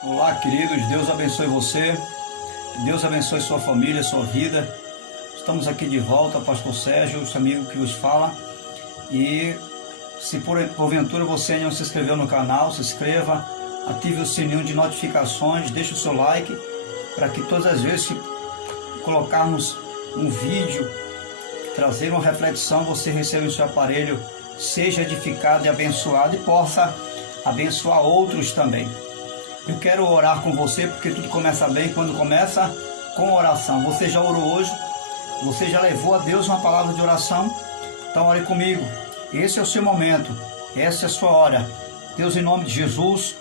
Olá, queridos, Deus abençoe você, Deus abençoe sua família, sua vida. Estamos aqui de volta, Pastor Sérgio, esse amigo que vos fala. E se porventura você ainda não se inscreveu no canal, se inscreva, ative o sininho de notificações, deixe o seu like, para que todas as vezes que colocarmos um vídeo, trazer uma reflexão, você receba em seu aparelho, seja edificado e abençoado e possa abençoar outros também. Eu quero orar com você, porque tudo começa bem quando começa com oração. Você já orou hoje? Você já levou a Deus uma palavra de oração? Então ore comigo. Esse é o seu momento. Essa é a sua hora. Deus, em nome de Jesus,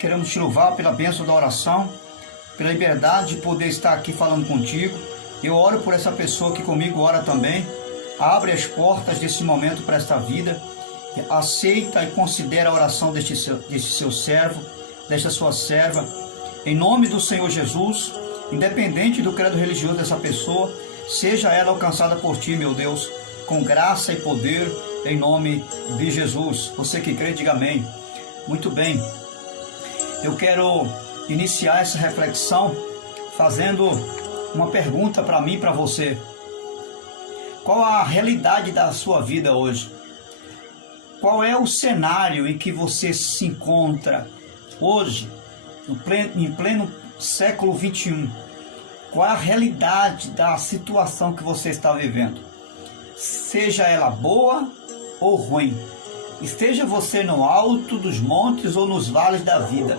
queremos te louvar pela bênção da oração, pela liberdade de poder estar aqui falando contigo. Eu oro por essa pessoa que comigo ora também. Abre as portas desse momento para esta vida. Aceita e considera a oração deste seu servo, desta sua serva, em nome do Senhor Jesus, independente do credo religioso dessa pessoa, seja ela alcançada por ti, meu Deus, com graça e poder, em nome de Jesus. Você que crê, diga amém. Muito bem, eu quero iniciar essa reflexão fazendo uma pergunta para mim e para você. Qual a realidade da sua vida hoje? Qual é o cenário em que você se encontra hoje, em pleno século 21, qual é a realidade da situação que você está vivendo? Seja ela boa ou ruim, esteja você no alto dos montes ou nos vales da vida,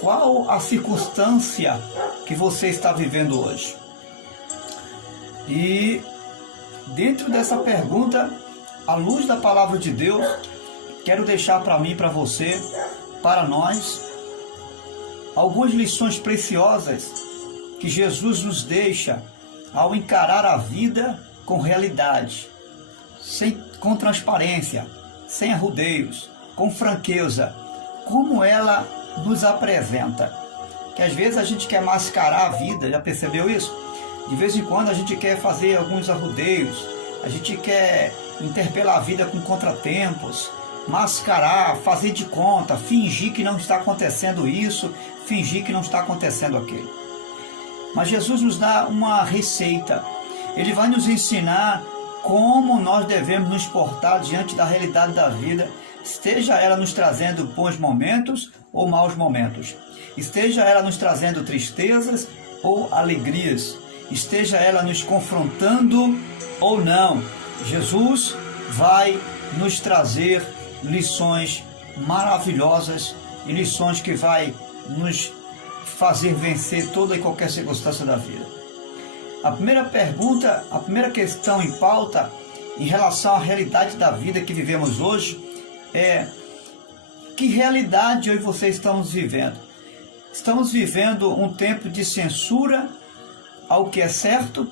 qual a circunstância que você está vivendo hoje? E dentro dessa pergunta, à luz da palavra de Deus, quero deixar para mim e para você, para nós, algumas lições preciosas que Jesus nos deixa ao encarar a vida com realidade, com transparência, sem arrudeios, com franqueza, como ela nos apresenta. Que às vezes a gente quer mascarar a vida, já percebeu isso? De vez em quando a gente quer fazer alguns arrudeios, a gente quer interpelar a vida com contratempos, mascarar, fazer de conta, fingir que não está acontecendo isso, fingir que não está acontecendo aquilo. Mas Jesus nos dá uma receita. Ele vai nos ensinar como nós devemos nos portar diante da realidade da vida, esteja ela nos trazendo bons momentos ou maus momentos, esteja ela nos trazendo tristezas ou alegrias, esteja ela nos confrontando ou não. Jesus vai nos trazer lições maravilhosas e lições que vai nos fazer vencer toda e qualquer circunstância da vida. A primeira pergunta, a primeira questão em pauta em relação à realidade da vida que vivemos hoje é: que realidade eu e você estamos vivendo? Estamos vivendo um tempo de censura ao que é certo?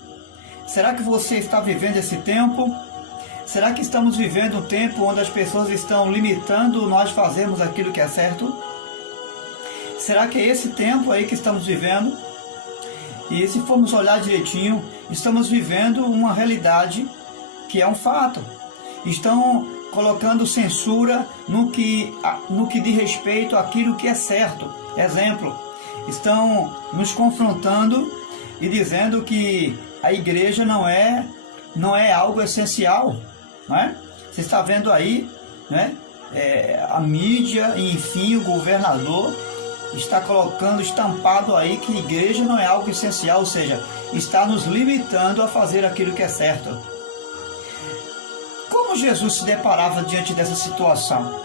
Será que você está vivendo esse tempo? Será que estamos vivendo um tempo onde as pessoas estão limitando nós fazermos aquilo que é certo? Será que é esse tempo aí que estamos vivendo? E se formos olhar direitinho, estamos vivendo uma realidade que é um fato. Estão colocando censura no que diz respeito àquilo que é certo. Exemplo, estão nos confrontando e dizendo que a igreja não é algo essencial, não é? Você está vendo aí, né? A mídia e enfim o governador está colocando estampado aí que a igreja não é algo essencial, ou seja, está nos limitando a fazer aquilo que é certo. Como Jesus se deparava diante dessa situação?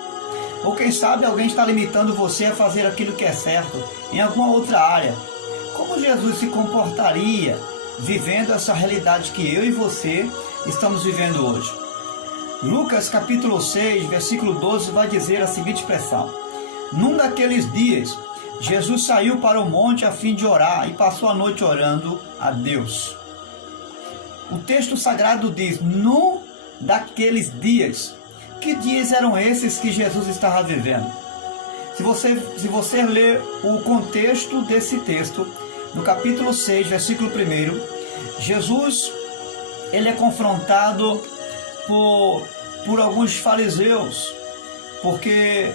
Ou quem sabe alguém está limitando você a fazer aquilo que é certo em alguma outra área? Como Jesus se comportaria vivendo essa realidade que eu e você estamos vivendo hoje? Lucas capítulo 6, versículo 12 vai dizer a seguinte expressão: num daqueles dias, Jesus saiu para o monte a fim de orar e passou a noite orando a Deus. O texto sagrado diz: num daqueles dias. Que dias eram esses que Jesus estava vivendo? Se você ler o contexto desse texto, no capítulo 6, versículo 1, Jesus ele é confrontado por alguns fariseus, porque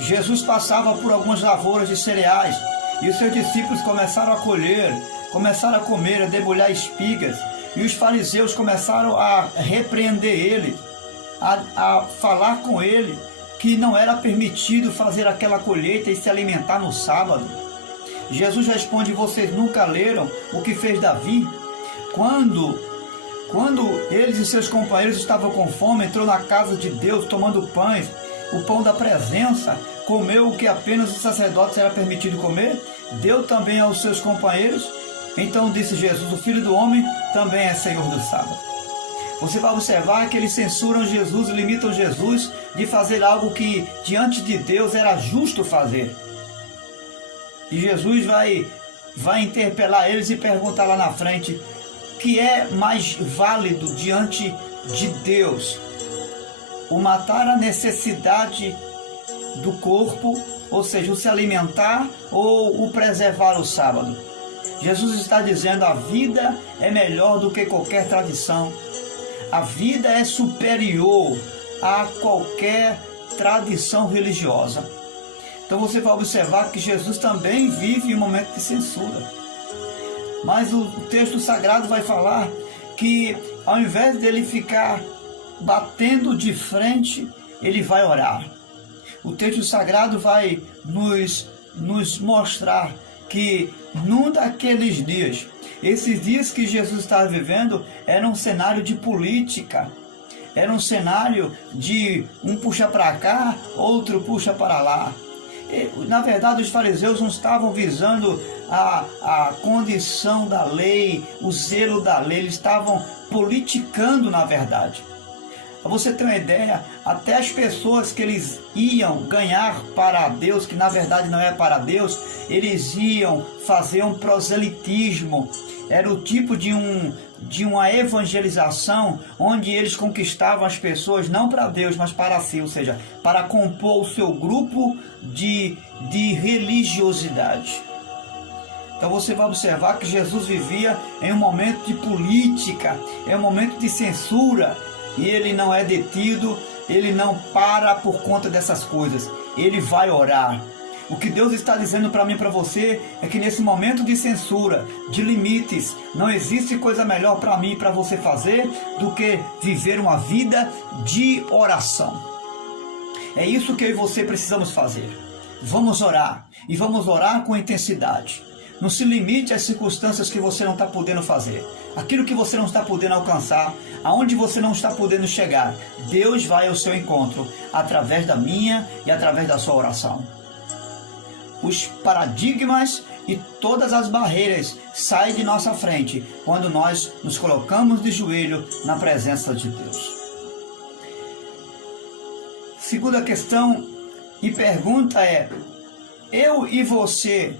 Jesus passava por algumas lavouras de cereais e os seus discípulos começaram a colher, começaram a comer, a debulhar espigas, e os fariseus começaram a repreender ele, a falar com ele que não era permitido fazer aquela colheita e se alimentar no sábado. Jesus responde: vocês nunca leram o que fez Davi? Quando eles e seus companheiros estavam com fome, entrou na casa de Deus tomando pães, o pão da presença, comeu o que apenas os sacerdotes era permitido comer, deu também aos seus companheiros. Então disse Jesus: o Filho do Homem também é Senhor do sábado. Você vai observar que eles censuram Jesus, limitam Jesus de fazer algo que diante de Deus era justo fazer. E Jesus vai interpelar eles e perguntar lá na frente: que é mais válido diante de Deus? O matar a necessidade do corpo, ou seja, o se alimentar, ou o preservar o sábado? Jesus está dizendo: a vida é melhor do que qualquer tradição. A vida é superior a qualquer tradição religiosa. Então você vai observar que Jesus também vive em um momento de censura. Mas o texto sagrado vai falar que ao invés dele ficar batendo de frente, ele vai orar. O texto sagrado vai nos mostrar que num daqueles dias, esses dias que Jesus estava vivendo, era um cenário de política, era um cenário de um puxa para cá, outro puxa para lá. Na verdade, os fariseus não estavam visando a condição da lei, o zelo da lei, eles estavam politicando, na verdade. Para você ter uma ideia, até as pessoas que eles iam ganhar para Deus, que na verdade não é para Deus, eles iam fazer um proselitismo. Era o tipo de uma evangelização onde eles conquistavam as pessoas não para Deus, mas para si, ou seja, para compor o seu grupo de religiosidade. Então você vai observar que Jesus vivia em um momento de política, em um momento de censura, e ele não é detido, ele não para por conta dessas coisas, ele vai orar. O que Deus está dizendo para mim e para você é que nesse momento de censura, de limites, não existe coisa melhor para mim e para você fazer do que viver uma vida de oração. É isso que eu e você precisamos fazer. Vamos orar, e vamos orar com intensidade. Não se limite às circunstâncias que você não está podendo fazer. Aquilo que você não está podendo alcançar, aonde você não está podendo chegar, Deus vai ao seu encontro, através da minha e através da sua oração. Os paradigmas e todas as barreiras saem de nossa frente quando nós nos colocamos de joelho na presença de Deus. Segunda questão e pergunta é: eu e você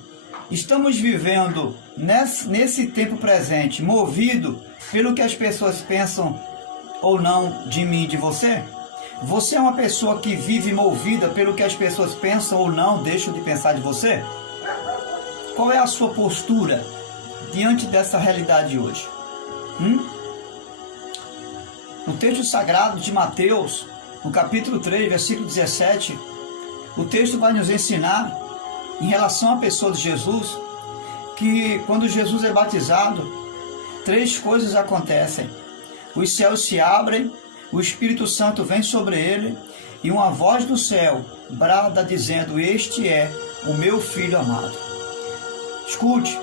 estamos vivendo nesse tempo presente movido pelo que as pessoas pensam ou não de mim e de você? Você é uma pessoa que vive movida pelo que as pessoas pensam ou não deixam de pensar de você? Qual é a sua postura diante dessa realidade hoje? No texto sagrado de Mateus, no capítulo 3, versículo 17, o texto vai nos ensinar, em relação à pessoa de Jesus, que quando Jesus é batizado, 3 coisas acontecem. Os céus se abrem, o Espírito Santo vem sobre ele, e uma voz do céu brada dizendo: este é o meu Filho amado. Escute,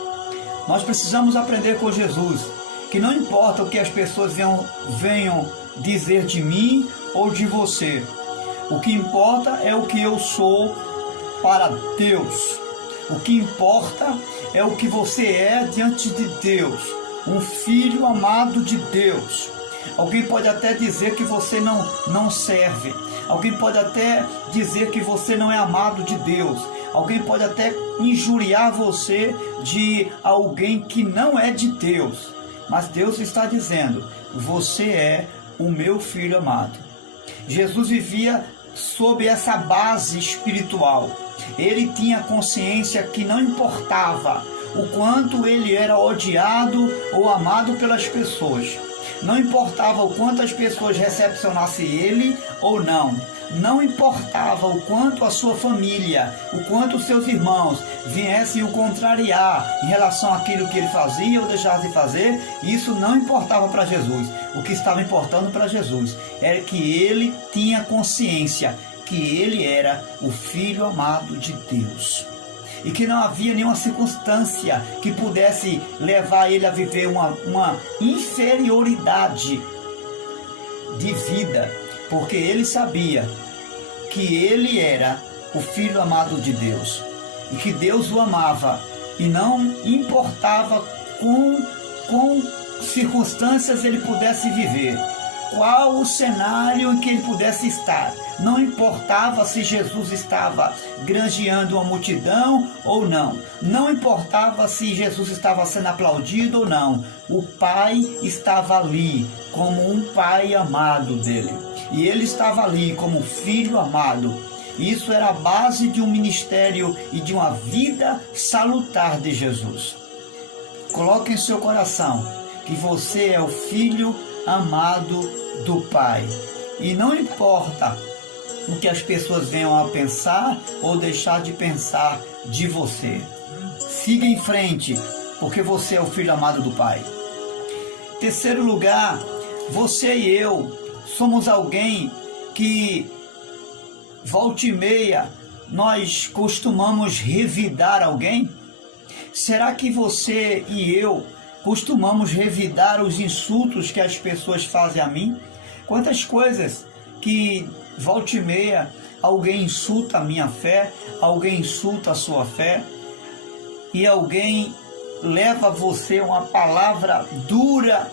nós precisamos aprender com Jesus, que não importa o que as pessoas venham dizer de mim ou de você, o que importa é o que eu sou para Deus. O que importa é o que você é diante de Deus, um filho amado de Deus. Alguém pode até dizer que você não serve. Alguém pode até dizer que você não é amado de Deus. Alguém pode até injuriar você de alguém que não é de Deus. Mas Deus está dizendo: você é o meu filho amado. Jesus vivia sob essa base espiritual. Ele tinha consciência que não importava o quanto ele era odiado ou amado pelas pessoas. Não importava o quanto as pessoas recepcionassem ele ou não. não importava o quanto a sua família, o quanto os seus irmãos viessem o contrariar em relação àquilo que ele fazia ou deixasse de fazer, isso não importava para Jesus. O que estava importando para Jesus era que ele tinha consciência que ele era o Filho amado de Deus. E que não havia nenhuma circunstância que pudesse levar ele a viver uma inferioridade de vida, porque ele sabia que ele era o Filho amado de Deus e que Deus o amava, e não importava com circunstâncias ele pudesse viver, qual o cenário em que ele pudesse estar. Não importava se Jesus estava granjeando uma multidão ou não. Não importava se Jesus estava sendo aplaudido ou não. O Pai estava ali como um Pai amado dele. E ele estava ali como Filho amado. Isso era a base de um ministério e de uma vida salutar de Jesus. Coloque em seu coração que você é o Filho amado do Pai. E não importa o que as pessoas venham a pensar ou deixar de pensar de você. Siga em frente, porque você é o Filho amado do Pai. Terceiro lugar, você e eu somos alguém que, volta e meia, nós costumamos revidar alguém? Será que você e eu costumamos revidar os insultos que as pessoas fazem a mim? Quantas coisas que, volta e meia, alguém insulta a minha fé, alguém insulta a sua fé, e alguém leva a você uma palavra dura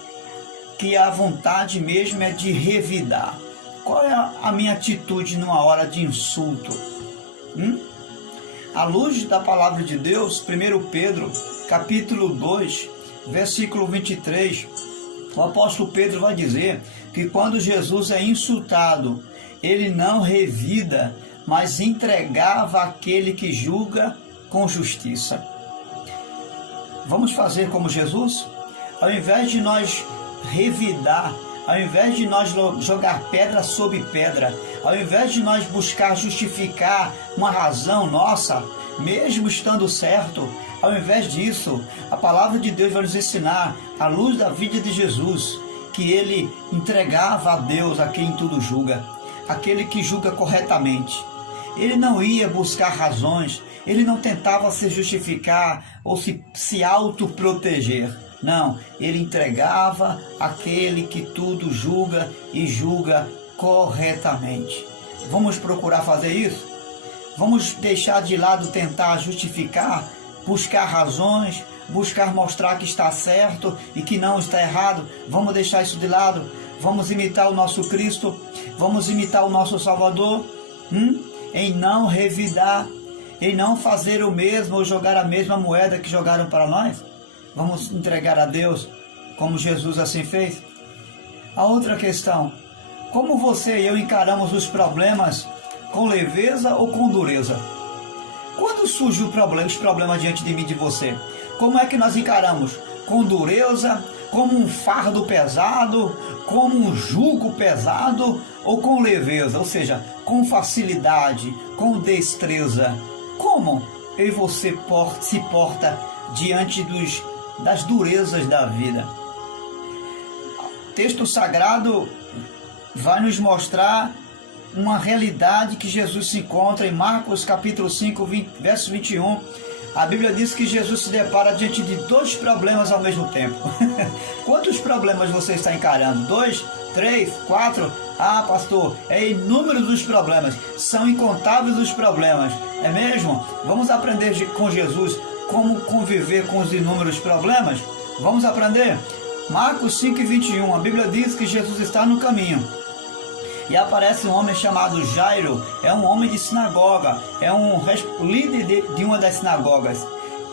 que a vontade mesmo é de revidar. Qual é a minha atitude numa hora de insulto? À luz da palavra de Deus, 1 Pedro, capítulo 2, versículo 23, o apóstolo Pedro vai dizer que quando Jesus é insultado, ele não revida, mas entregava aquele que julga com justiça. Vamos fazer como Jesus? Ao invés de nós revidar, ao invés de nós jogar pedra sobre pedra, ao invés de nós buscar justificar uma razão nossa, mesmo estando certo, ao invés disso, a palavra de Deus vai nos ensinar, à luz da vida de Jesus, que ele entregava a Deus a quem tudo julga, aquele que julga corretamente. Ele não ia buscar razões, ele não tentava se justificar ou se autoproteger. Não, ele entregava aquele que tudo julga e julga corretamente. Vamos procurar fazer isso? Vamos deixar de lado tentar justificar, buscar razões, buscar mostrar que está certo e que não está errado. Vamos deixar isso de lado. Vamos imitar o nosso Cristo, vamos imitar o nosso Salvador, em não revidar, em não fazer o mesmo ou jogar a mesma moeda que jogaram para nós. Vamos entregar a Deus como Jesus assim fez. A outra questão: como você e eu encaramos os problemas, com leveza ou com dureza? Quando surge os problemas diante de mim e de você, como é que nós encaramos? Com dureza, como um fardo pesado, como um jugo pesado, ou com leveza, ou seja, com facilidade, com destreza? Como eu e você se porta diante das durezas da vida? O texto sagrado vai nos mostrar uma realidade que Jesus se encontra em Marcos capítulo 5, verso 21. A Bíblia diz que Jesus se depara diante de dois problemas ao mesmo tempo. Quantos problemas você está encarando? 2, 3, 4? Ah, pastor, é inúmeros os problemas, são incontáveis os problemas, é mesmo? Vamos aprender com Jesus como conviver com os inúmeros problemas? Vamos aprender? Marcos 5, 21, a Bíblia diz que Jesus está no caminho e aparece um homem chamado Jairo. É um homem de sinagoga, é um líder de uma das sinagogas,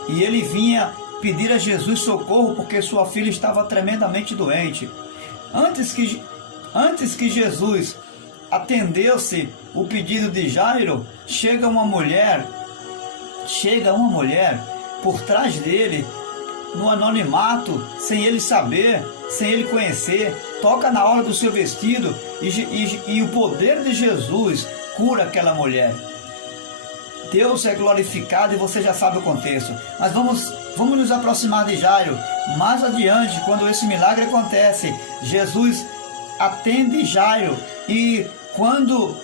e ele vinha pedir a Jesus socorro porque sua filha estava tremendamente doente. Antes que Jesus atendesse o pedido de Jairo, chega uma mulher por trás dele, no anonimato, sem ele saber, sem ele conhecer, toca na orla do seu vestido e o poder de Jesus cura aquela mulher. Deus é glorificado e você já sabe o contexto. Mas vamos nos aproximar de Jairo. Mais adiante, quando esse milagre acontece, Jesus atende Jairo. E quando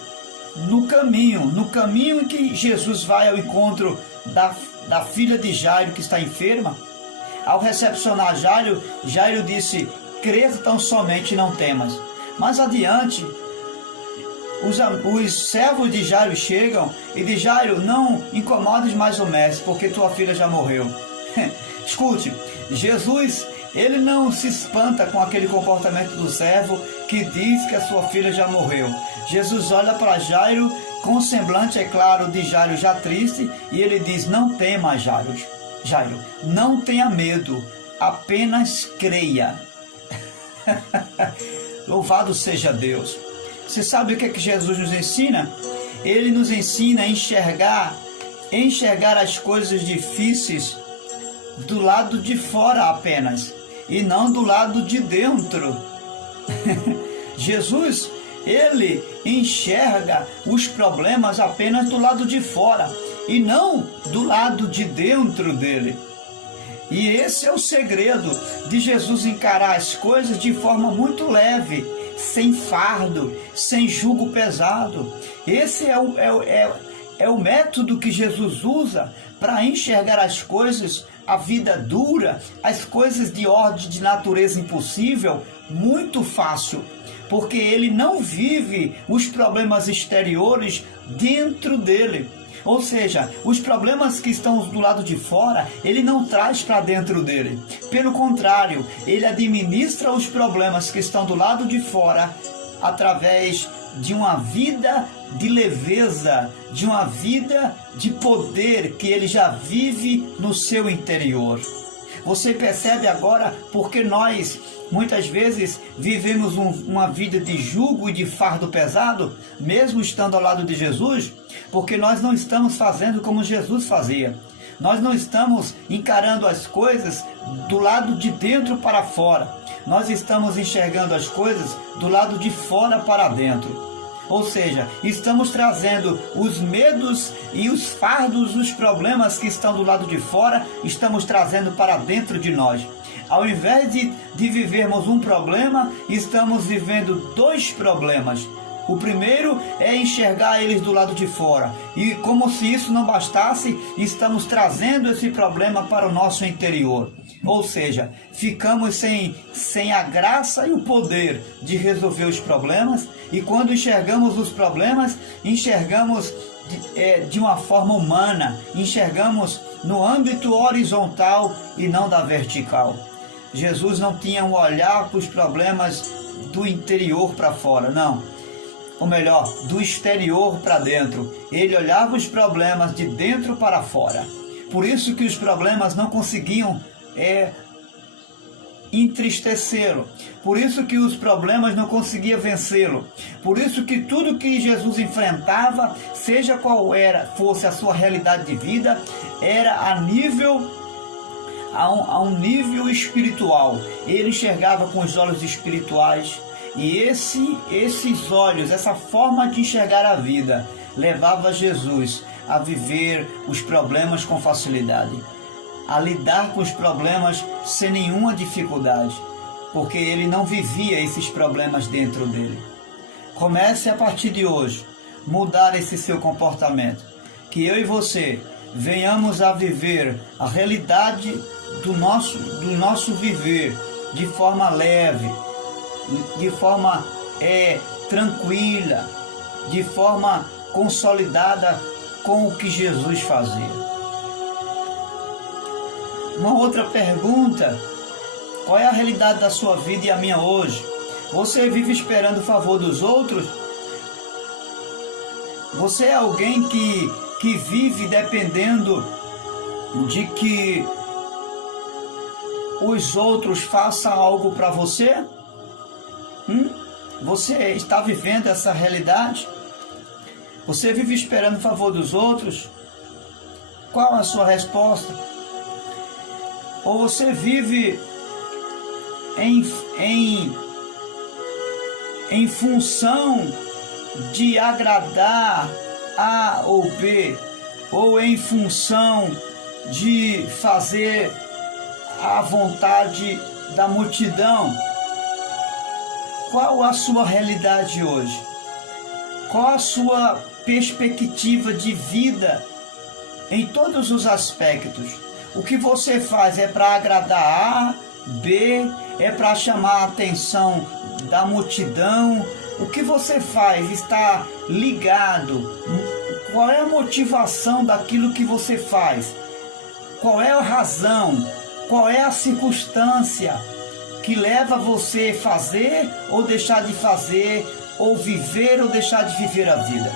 no caminho em que Jesus vai ao encontro da filha de Jairo que está enferma, ao recepcionar Jairo, Jairo disse: crer tão somente, não temas. Mais adiante, os servos de Jairo chegam e dizem: Jairo, não incomodes mais o mestre, porque tua filha já morreu. Escute, Jesus, ele não se espanta com aquele comportamento do servo que diz que a sua filha já morreu. Jesus olha para Jairo com o semblante, é claro, de Jairo já triste, e ele diz: não tema, Jairo, não tenha medo, apenas creia. Louvado seja Deus. Você sabe o que é que Jesus nos ensina? Ele nos ensina a enxergar as coisas difíceis do lado de fora apenas, e não do lado de dentro. Jesus, ele enxerga os problemas apenas do lado de fora, e não do lado de dentro dele. E esse é o segredo de Jesus encarar as coisas de forma muito leve, sem fardo, sem jugo pesado. Esse é o método que Jesus usa para enxergar as coisas, a vida dura, as coisas de ordem de natureza impossível, muito fácil. Porque ele não vive os problemas exteriores dentro dele. Ou seja, os problemas que estão do lado de fora, ele não traz para dentro dele. Pelo contrário, ele administra os problemas que estão do lado de fora através de uma vida de leveza, de uma vida de poder que ele já vive no seu interior. Você percebe agora porque nós muitas vezes vivemos uma vida de jugo e de fardo pesado, mesmo estando ao lado de Jesus, porque nós não estamos fazendo como Jesus fazia. Nós não estamos encarando as coisas do lado de dentro para fora. Nós estamos enxergando as coisas do lado de fora para dentro. Ou seja, estamos trazendo os medos e os fardos, os problemas que estão do lado de fora, estamos trazendo para dentro de nós. Ao invés de vivermos um problema, estamos vivendo dois problemas. O primeiro é enxergar eles do lado de fora. E como se isso não bastasse, estamos trazendo esse problema para o nosso interior. Ou seja, ficamos sem a graça e o poder de resolver os problemas. E quando enxergamos os problemas, enxergamos de uma forma humana. Enxergamos no âmbito horizontal e não da vertical. Jesus não tinha um olhar para os problemas do interior para fora, não. Ou melhor, do exterior para dentro. Ele olhava os problemas de dentro para fora. Por isso que os problemas não conseguiam entristecê-lo. Por isso que os problemas não conseguiam vencê-lo. Por isso que tudo que Jesus enfrentava, seja qual fosse a sua realidade de vida, era a um nível espiritual. Ele enxergava com os olhos espirituais. E esses olhos, essa forma de enxergar a vida, levava Jesus a viver os problemas com facilidade, a lidar com os problemas sem nenhuma dificuldade, porque ele não vivia esses problemas dentro dele. Comece a partir de hoje mudar esse seu comportamento, que eu e você venhamos a viver a realidade do nosso viver de forma leve, de forma tranquila, de forma consolidada com o que Jesus fazia. Uma outra pergunta: qual é a realidade da sua vida e a minha hoje? Você vive esperando o favor dos outros? Você é alguém que vive dependendo de que os outros façam algo para você? Você está vivendo essa realidade? Você vive esperando o favor dos outros? Qual a sua resposta? Ou você vive em função de agradar A ou B, ou em função de fazer a vontade da multidão? Qual a sua realidade hoje? Qual a sua perspectiva de vida em todos os aspectos? O que você faz é para agradar A, B, é para chamar a atenção da multidão? O que você faz está ligado? Qual é a motivação daquilo que você faz? Qual é a razão? Qual é a circunstância que leva você a fazer ou deixar de fazer, ou viver ou deixar de viver a vida?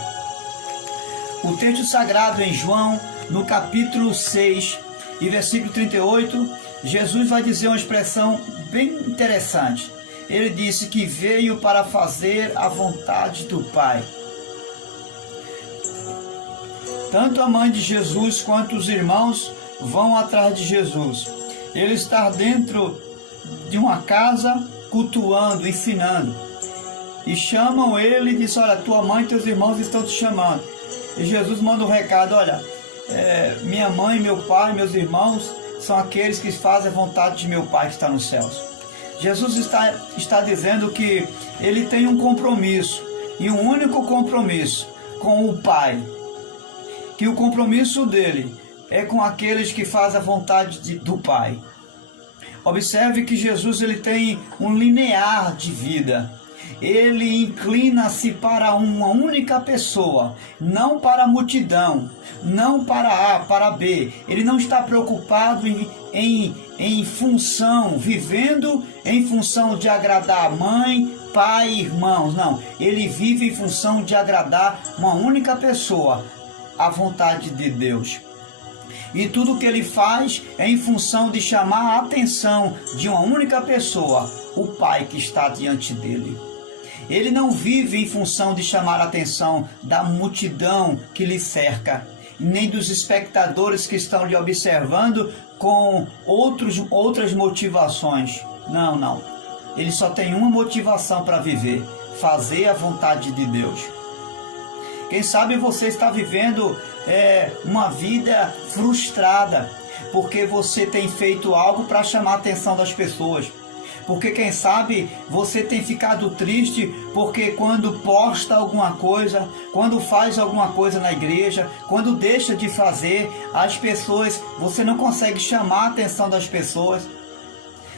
O texto sagrado em João, no capítulo 6 e versículo 38, Jesus vai dizer uma expressão bem interessante. Ele disse que veio para fazer a vontade do Pai. Tanto a mãe de Jesus quanto os irmãos vão atrás de Jesus. Ele está dentro de uma casa, cultuando, ensinando. E chamam ele e diz: olha, tua mãe e teus irmãos estão te chamando. E Jesus manda um recado: olha, minha mãe, meu pai, meus irmãos são aqueles que fazem a vontade de meu Pai que está nos céus. Jesus está dizendo que ele tem um compromisso, e um único compromisso com o Pai. Que o compromisso dele é com aqueles que fazem a vontade do Pai. Observe que Jesus ele tem um linear de vida. Ele inclina-se para uma única pessoa, não para a multidão, não para A, para B. Ele não está preocupado em função, vivendo em função de agradar a mãe, pai e irmãos. Não, ele vive em função de agradar uma única pessoa, a vontade de Deus. E tudo que ele faz é em função de chamar a atenção de uma única pessoa, o Pai que está diante dele. Ele não vive em função de chamar a atenção da multidão que lhe cerca, nem dos espectadores que estão lhe observando com outras motivações. Não. Ele só tem uma motivação para viver: fazer a vontade de Deus. Quem sabe você está vivendo uma vida frustrada, porque você tem feito algo para chamar a atenção das pessoas. Porque quem sabe você tem ficado triste porque quando posta alguma coisa, quando faz alguma coisa na igreja, quando deixa de fazer, as pessoas, você não consegue chamar a atenção das pessoas.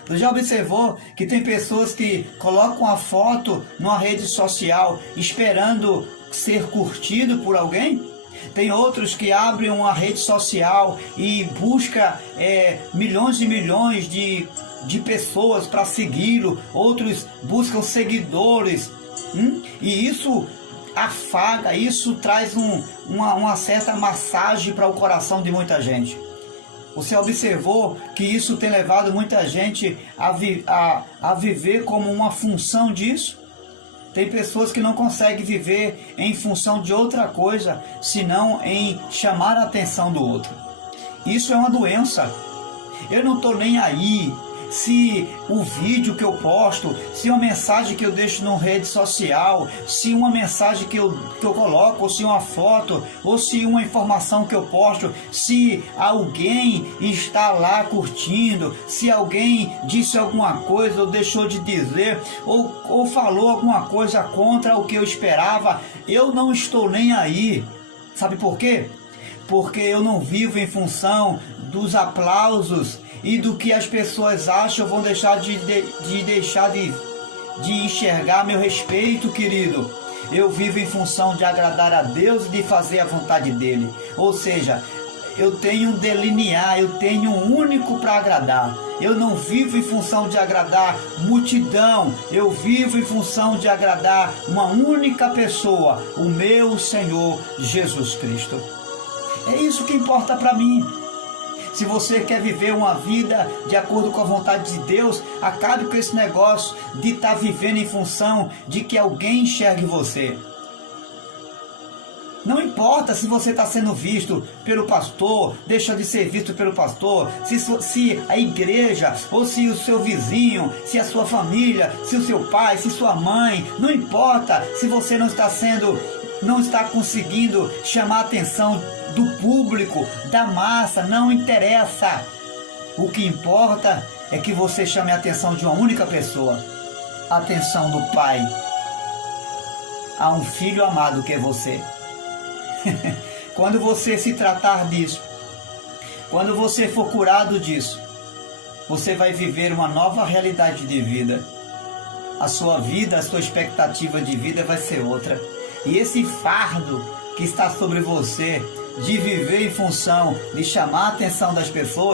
Você já observou que tem pessoas que colocam a foto numa rede social esperando ser curtido por alguém? Tem outros que abrem uma rede social e busca milhões e milhões de pessoas para segui-lo. Outros buscam seguidores. E isso afaga, isso traz uma certa massagem para o coração de muita gente. Você observou que isso tem levado muita gente a viver como uma função disso? Tem pessoas que não conseguem viver em função de outra coisa, senão em chamar a atenção do outro. Isso é uma doença. Eu não estou nem aí se o vídeo que eu posto, se uma mensagem que eu deixo numa rede social, se uma mensagem que eu coloco, ou se uma foto, ou se uma informação que eu posto, se alguém está lá curtindo, se alguém disse alguma coisa ou deixou de dizer, ou falou alguma coisa contra o que eu esperava, eu não estou nem aí. Sabe por quê? Porque eu não vivo em função dos aplausos e do que as pessoas acham, vão deixar de enxergar meu respeito, querido. Eu vivo em função de agradar a Deus e de fazer a vontade dele. Ou seja, eu tenho um delinear, eu tenho um único para agradar. Eu não vivo em função de agradar multidão, eu vivo em função de agradar uma única pessoa, o meu Senhor Jesus Cristo. É isso que importa para mim. Se você quer viver uma vida de acordo com a vontade de Deus, acabe com esse negócio de estar vivendo em função de que alguém enxergue você. Não importa se você está sendo visto pelo pastor, deixa de ser visto pelo pastor, se a igreja, ou se o seu vizinho, se a sua família, se o seu pai, se sua mãe, não importa se você não está conseguindo chamar a atenção do público, da massa, não interessa. O que importa é que você chame a atenção de uma única pessoa, a atenção do Pai, a um filho amado que é você. Quando você se tratar disso, quando você for curado disso, você vai viver uma nova realidade de vida. A sua vida, a sua expectativa de vida vai ser outra. E esse fardo que está sobre você, de viver em função de chamar a atenção das pessoas,